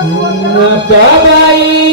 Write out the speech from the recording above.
Na Tabaí